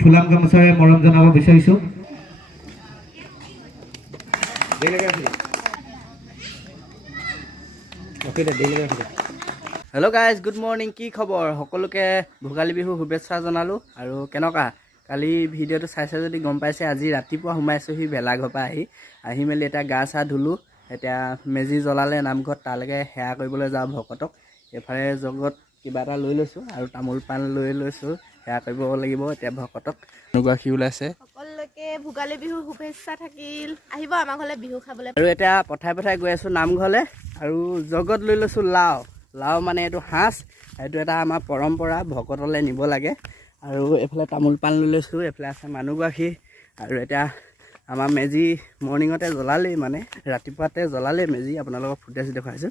ফুলাম গামোচাৰে মৰম জনাব বিচাৰিছো। Hello' guys, good morning. কি খবৰ? সকলোকে ভোগালী বিহু শুভেচ্ছা জনালোঁ। আৰু কেনেকুৱা কালি ভিডিঅ'টো চাইছে যদি গম পাইছে, আজি ৰাতিপুৱা সোমাইছোঁহি ভেলাঘৰ পৰা আহি মেলি এতিয়া গা চা ধুলোঁ। এতিয়া মেজি জ্বলালে নামঘৰত, তালৈকে সেৱা কৰিবলৈ যাওঁ ভকতক। এইফালে জগত কিবা এটা লৈ লৈছোঁ আৰু তামোল পাণ লৈ লৈছোঁ, সেৱা কৰিব লাগিব এতিয়া ভকতক। অনুগৰাকী ওলাইছে। সকলোকে ভোগালী বিহু শুভেচ্ছা থাকিল। আহিব আমাৰ ঘৰলৈ বিহু খাবলৈ। আৰু এতিয়া পথাই গৈ আছোঁ নামঘৰলৈ। আৰু জগত লৈ লৈছোঁ লাও মানে এইটো সাঁজ, এইটো এটা আমাৰ পৰম্পৰা, ভকতলৈ নিব লাগে। আৰু এইফালে তামোল পাণ লৈ লৈছোঁ, এইফালে আছে মানুহগৰাকী। আৰু এতিয়া আমাৰ মেজি মৰ্ণিঙতে জ্বলালেই, মানে ৰাতিপুৱাতে জ্বলালেই মেজি। আপোনালোকক ফুটেজ দেখুৱাইছোঁ।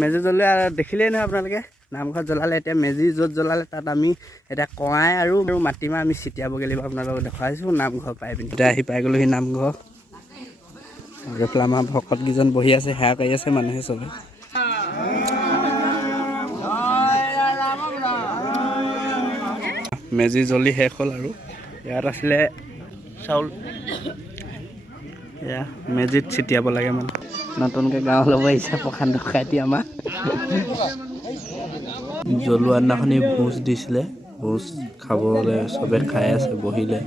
মেজি জ্বলোৱা দেখিলেই নহয় আপোনালোকে, নামঘৰত জ্বলালে। এতিয়া মেজি য'ত জ্বলালে তাত আমি এতিয়া কঁৱাই আৰু মাটিমাহ আমি ছিটিয়াবগৈ লাগিব। আপোনালোকক দেখুৱাইছোঁ নামঘৰ পাই পিনি। এতিয়া আহি পাই গ'লোহি নামঘৰ। আৰু এইফালে আমাৰ ভকতকেইজন বহি আছে, সেৱা কৰি আছে মানুহে চবে। মেজি জ্বলি শেষ হ'ল। আৰু ইয়াত আছিলে চাউল, এয়া মেজিত ছিটিয়াব লাগে মানে। নতুনকৈ গাঁও ল'ব আহিছে প্ৰশান্ত খাইটি আমাৰ। জ্বলোৱা দিনাখনি ভোজ দিছিলে, ভোজ খাবলৈ চবে খাই আছে, বহিলে।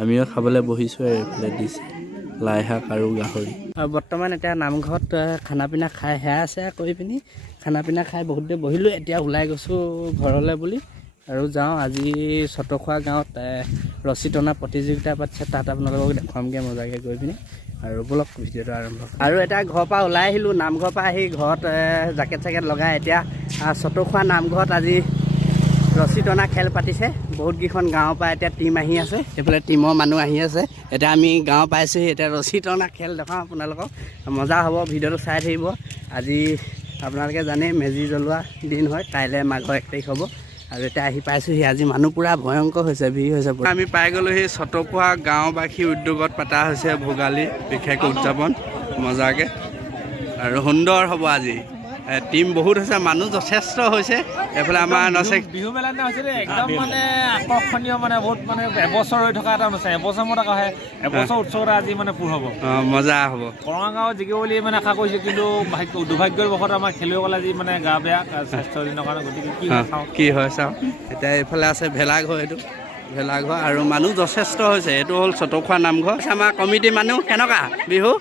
আমিও খাবলৈ বহিছোঁ। এইফালে দিছে লাই শাক আৰু গাহৰি। আৰু বৰ্তমান এতিয়া নামঘৰত খানা পিনা খাই সেয়া আছে কৰি পিনি খানা পিনা খাই বহুত দেৰি বহিলোঁ। এতিয়া ওলাই গৈছোঁ ঘৰলৈ বুলি। আৰু যাওঁ আজি চতখোৱা গাঁৱত ৰছী টনা প্ৰতিযোগিতা পাতিছে, তাত আপোনালোকক দেখুৱামগৈ মজাকৈ গৈ পিনি। আৰু বলক ভিডিঅ'টো আৰম্ভ। আৰু এতিয়া ঘৰৰ পৰা ওলাই আহিলোঁ, নামঘৰৰ পৰা আহি ঘৰত জাকেট চাকেট লগাই এতিয়া চতখোৱা নামঘৰত আজি ৰছী টনা খেল পাতিছে। বহুতকেইখন গাঁৱৰ পৰা এতিয়া টীম আহি আছে, এইফালে টীমৰ মানুহ আহি আছে। এতিয়া আমি গাঁও পাইছোঁহি, এতিয়া ৰছী টনা খেল দেখাওঁ আপোনালোকক। মজা হ'ব, ভিডিঅ'টো চাই থাকিব। আজি আপোনালোকে জানেই মেজি জ্বলোৱা দিন হয়, কাইলৈ মাঘৰ 1 তাৰিখ হ'ব। আৰু এতিয়া আহি পাইছোঁহি, আজি মানুহ পূৰা ভয়ংকৰ হৈছে, ভিৰ হৈছে। আমি পাই গ'লোহি চতখোৱা গাঁওবাসী উদ্যোগত পতা হৈছে ভোগালী বিশেষ উদযাপন মজাকৈ। আৰু সুন্দৰ হ'ব আজি। টিম বহুত হৈছে, মানুহ যথেষ্ট হৈছে। এইফালে আমাৰ বিহু মেলা এটা হৈছে দেই, একদম মানে আকৰ্ষণীয়, মানে বহুত মানে এবছৰ হৈ থকা এটা হৈছে। এবছৰ মূৰত আকৌ আহে, এবছৰ উৎসৱ আজি মানে পূৰ হ'ব। মজা হ'ব। কৰঙা গাঁৱত জিকিব বুলি মানে আশা কৰিছোঁ, কিন্তু দুৰ্ভাগ্যৰ বশত আমাৰ খেলুৱৈসকলে আজি মানে গা বেয়া, স্বাস্থ্যৰ দিনৰ কাৰণে। গতিকে কি হয় চাওঁ। এতিয়া এইফালে আছে ভেলাঘৰ, এইটো ভেলাঘৰ। আৰু মানুহ যথেষ্ট হৈছে। এইটো হ'ল চতখোৱা নামঘৰ। আমাৰ কমিটিৰ মানুহ কেনেকুৱা বিহু?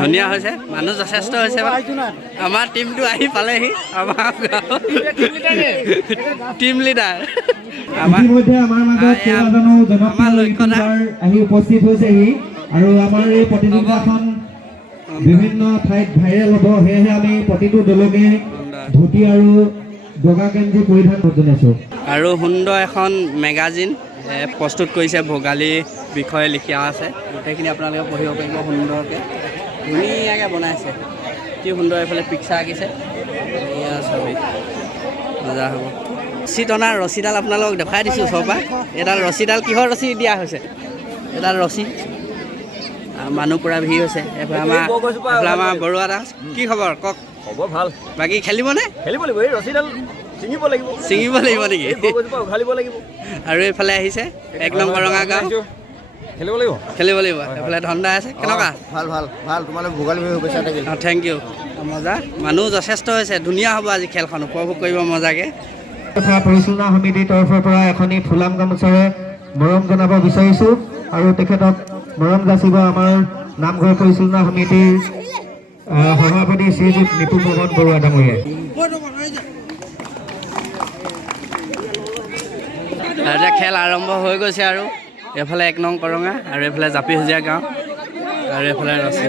ধুনীয়া হৈছে, মানুহ যথেষ্ট হৈছে। আমাৰ টিমটো আহি পালেহি, আমাৰ টিম লিডাৰ। ইতিমধ্যে আমাৰ মাজত কেইবাজনো জনপ্ৰিয় ইউটিউবাৰ আহি উপস্থিত হৈছেহি। আৰু আমাৰ এই প্ৰতিযোগিতাখন বিভিন্ন ঠাইত ভাইৰেল হ'ব, সেয়েহে আমি প্ৰতিটো দলকে ধুতি আৰু বগা গেঞ্জি পৰিধান জনাইছোঁ। আৰু সুন্দৰ এখন মেগাজিন প্ৰস্তুত কৰিছে, ভোগালীৰ বিষয়ে লিখা আছে। গোটেইখিনি আপোনালোকে পঢ়িব পাৰিব সুন্দৰকৈ, ধুনীয়াকৈ বনাইছে। কি সুন্দৰ এইফালে পিকচাৰ আঁকিছে, এয়া ছবি মজা হ'ব। ৰছী টনাৰ ৰছীডাল আপোনালোকক দেখুৱাই দিছোঁ ওচৰৰ পৰা। এইডাল ৰছীডাল কিহৰ ৰছী দিয়া হৈছে? এইডাল ৰছী। মানুহ পূৰা ভিৰ হৈছে। এইফালে আমাৰ বৰুৱা দাস, কি খবৰ কওক? খবৰ ভাল। বাকী খেলিবনে? খেলিব লাগিব, এই ৰছীডাল ছিঙিব লাগিব নেকি? উঘালিব লাগিব। আৰু এইফালে আহিছে 1 নং কৰঙা গাঁও, খেলিব লাগিব। এইফালে ধন্দা আছে। কেনেকুৱা? ভাল। তোমালোক ভোগালী বিহু শুভেচ্ছা থাকিল। Thank you. মজা, মানুহ যথেষ্ট হৈছে। ধুনীয়া হ'ব আজি খেলখন, উপভোগ কৰিব মজাকৈ। পৰিচালনা সমিতিৰ তৰফৰ পৰা এখনি ফুলাম গামোচাৰে মৰম জনাব বিচাৰিছোঁ। আৰু তেখেতক মৰম যাচিব আমাৰ নামঘৰ পৰিচালনা সমিতিৰ সভাপতি শ্ৰীযুত নিপু মোহন বৰুৱা ডাঙৰীয়াই। এতিয়া খেল আৰম্ভ হৈ গৈছে। আৰু এইফালে 1 নং কৰঙা, আৰু এইফালে জাপিসজীয়া গাঁও, আৰু এইফালে ৰছী।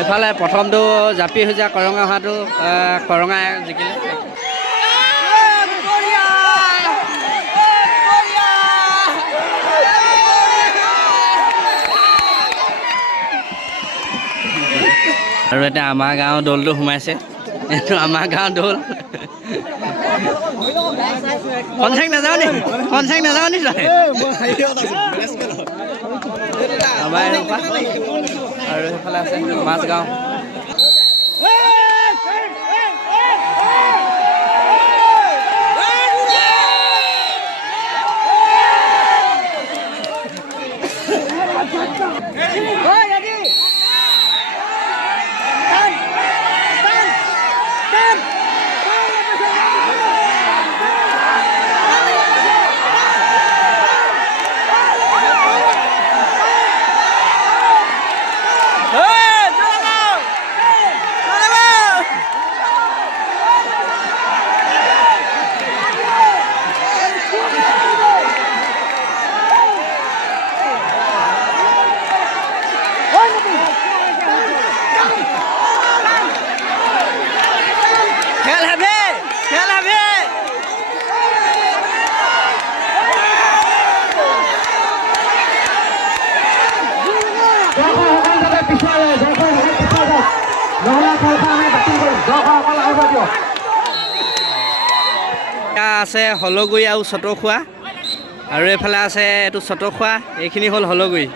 এফালে প্ৰথমটো জাপিসজীয়া কৰঙা হোৱাটো কৰঙাই জিকিলে। আৰু এতিয়া আমাৰ গাঁৱৰ দলটো সোমাইছে এইটো আমাৰ গাঁৱৰ দল কনচেক নাযাওঁ নি তই আমাৰ আৰু সেইফালে আছে মাজগাঁও আছে হলগুৰি আৰু চতখোৱা আৰু এইফালে আছে এইটো চতখোৱা এইখিনি হ'ল হলগুৰি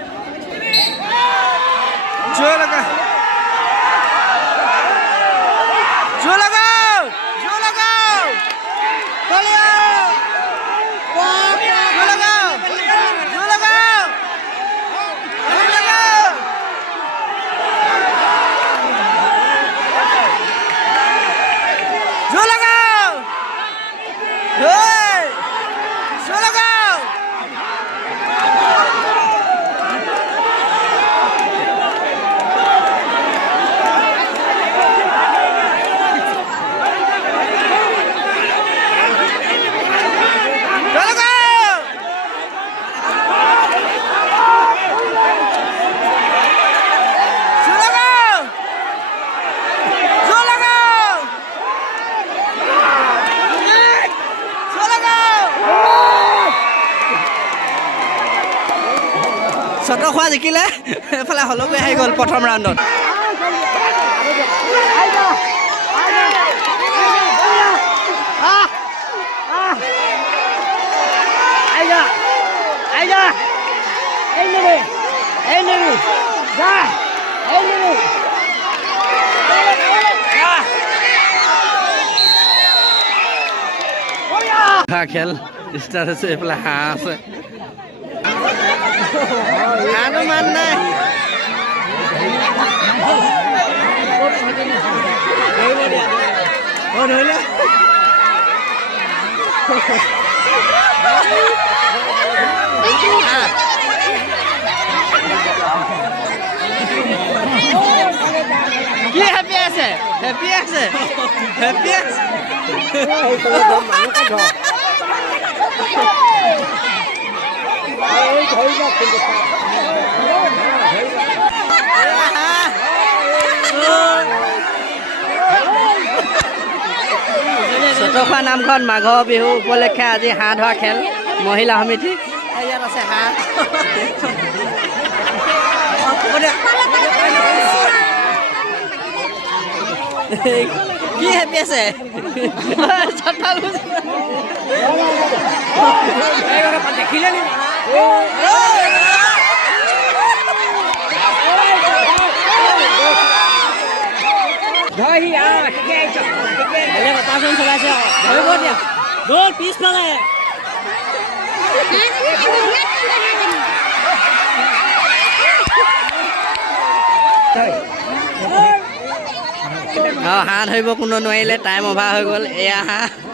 চতখোৱা জিকিলে এইফালে হলগুৰি আহি গ'ল প্ৰথম ৰাউণ্ডত খেল ষ্টাৰ্ট হৈছে এইফালে হাঁহ আছে হাঁহটো মান নাই ধৰিলে কি হেপী আছে চতখোৱা নামঘৰত মাঘৰ বিহু উপলক্ষে আজি হাঁহ ধৰা খেল মহিলা সমিতি ইয়াত আছে হাঁহ কি হেপী আছে দেখিলে চলাইছে ধৰিব দিয়া দৌৰ পিছফালে হাঁহ ধৰিব কোনো নোৱাৰিলে টাইম অভাৰ হৈ গ'ল এয়া হাঁহ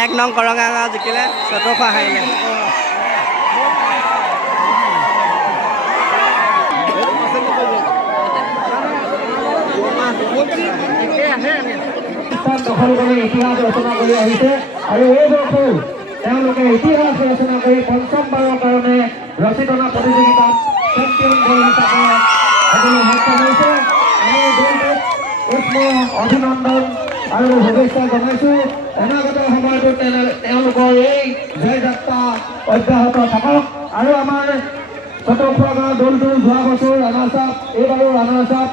1 নং কৰঙা গাঁও জিকিলে চতুৰ্থ হাৰিলে দখল কৰি ইতিহাস ৰচনা কৰি আহিছে আৰু এই বছৰ তেওঁলোকে ইতিহাস ৰচনা কৰি পঞ্চমবাৰৰ কাৰণে ৰচিতনা প্ৰতিযোগিতাত চেম্পিয়ন দল হিচাপে হ'বলৈ সক্ষম হৈছে। আমি দলটোক উষ্ম অভিনন্দন আৰু শুভেচ্ছা জনাইছোঁ। অনাগত সময়তো তেওঁলোকৰ এই জয়যাত্ৰা অব্যাহত থাকক আৰু আমাৰ চতুৰ্থ গাঁৱৰ দলটো যোৱা বছৰ ৰাণাৰ্ছ আপ, এইবাৰো ৰাণাৰ্ছ আপ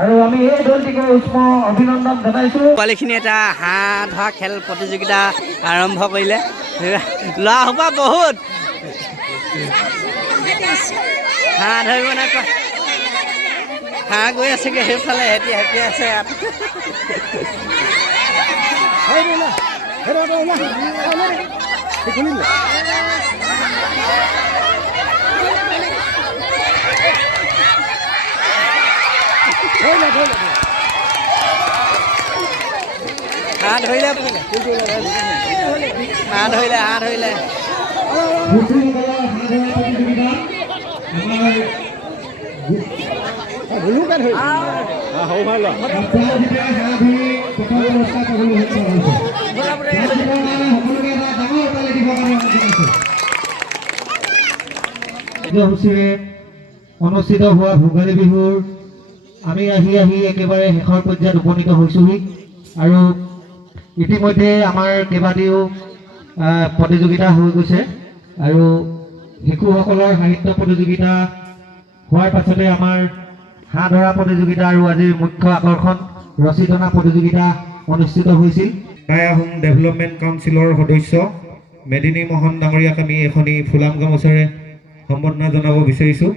আৰু আমি এই দলটিকে উষ্ম অভিনন্দন জনাইছোঁ। পোৱালিখিনি এটা হাঁহ ধৰা খেল প্ৰতিযোগিতা আৰম্ভ কৰিলে ল'ৰা সোপা বহুত হাঁহ ধৰিব নাই পোৱা হাঁহ গৈ আছেগৈ সেইফালে হেঁপি আছে ইয়াত হাঁহ ধৰিলে অনুষ্ঠিত হোৱা ভোগালী বিহুৰ আমি আহি একেবাৰে শেষৰ পৰ্যায়ত উপনীত হৈছোহি আৰু ইতিমধ্যে আমাৰ কেইবাটিও প্ৰতিযোগিতা হৈ গৈছে আৰু শিশুসকলৰ সাহিত্য প্ৰতিযোগিতা হোৱাৰ পাছতে আমাৰ হাঁহ ধৰা প্ৰতিযোগিতা আৰু আজিৰ মুখ্য আকৰ্ষণ ৰচিতনা প্ৰতিযোগিতা অনুষ্ঠিত হৈছিল। টাই আহোম ডেভেলপমেণ্ট কাউন্সিলৰ সদস্য মেদিনী মোহন ডাঙৰীয়াক আমি এখনি ফুলাম গামোচাৰে সম্বৰ্ধনা জনাব বিচাৰিছোঁ।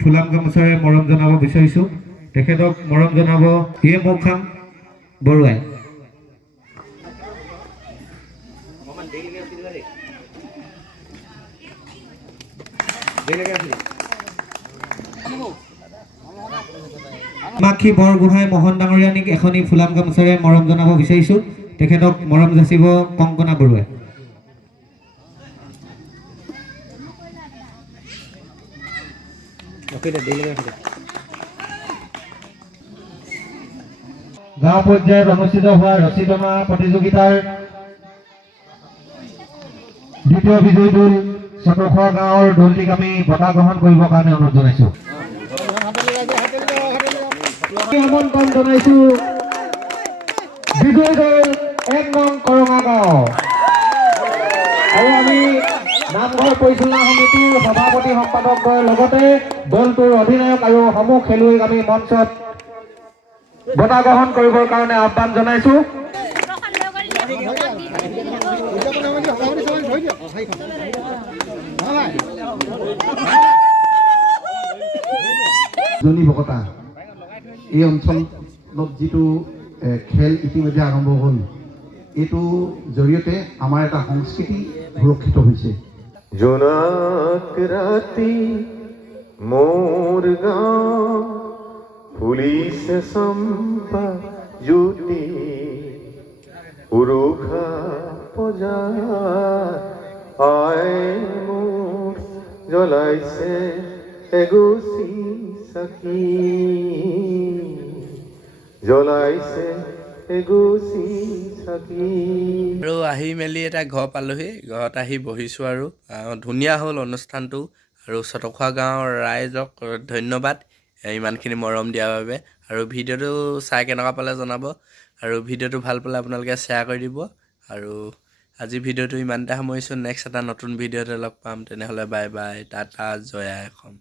ফুলাম গামোচাৰে মৰম জনাব বিচাৰিছোঁ। তেখেতক মৰম জনাব মুখাম বৰুৱাই। মাখি বৰগোহাঁই মোহন ডাঙৰীয়ানীক এখনি ফুলাম গামোচাৰে মৰম জনাব বিচাৰিছোঁ। তেখেতক মৰম যাচিব কংকনা বৰুৱাই। গাঁও পৰ্যায়ত অনুষ্ঠিত হোৱা ৰচিতনা প্ৰতিযোগিতাৰ দ্বিতীয় বিজয়ী দল চতুৰ্থ গাঁৱৰ দলটিক আমি বঁটা গ্ৰহণ কৰিবৰ কাৰণে অনুৰোধ জনাইছোঁ। আমন্ত্ৰণ জনাইছোঁ বিজয়ী দল 1 নং কৰঙা গাঁও আৰু আমি নামঘৰ পৰিচালনা সমিতিৰ সভাপতি সম্পাদকৰ লগতে দলটোৰ অধিনায়ক আৰু সমূহ খেলুৱৈক আমি মঞ্চত বঁটা গ্ৰহণ কৰিবৰ কাৰণে আহ্বান জনাইছোঁ। জনী বকতা এই অঞ্চলত যিটো খেল ইতিমধ্যে আৰম্ভ হ'ল, এইটো জৰিয়তে আমাৰ এটা সংস্কৃতি সুৰক্ষিত হৈছে। জোনাক ৰাতি মোৰ গাঁও ফুলিছে চম্পা জ্যোতি উৰুষা পজাৰ আই মোৰ জ্বলাইছে এগছি চাকি জ্বলাইছে এগছি চাকি। আৰু আহি মেলি এটা ঘৰ পালোহি। ঘৰত আহি বহিছোঁ আৰু ধুনীয়া হ'ল অনুষ্ঠানটো আৰু চটখোৱা গাঁৱৰ ৰাইজক ধন্যবাদ ইমানখিনি মৰম দিয়াৰ বাবে। আৰু ভিডিঅ'টো চাই কেনেকুৱা পালে জনাব আৰু ভিডিঅ'টো ভাল পালে আপোনালোকে শ্বেয়াৰ কৰি দিব। আৰু আজি ভিডিঅ'টো ইমানতে সামৰিছোঁ। নেক্সট এটা নতুন ভিডিঅ'তে লগ পাম। তেনেহ'লে বাই বাই, টাটা, জয় আই অসম।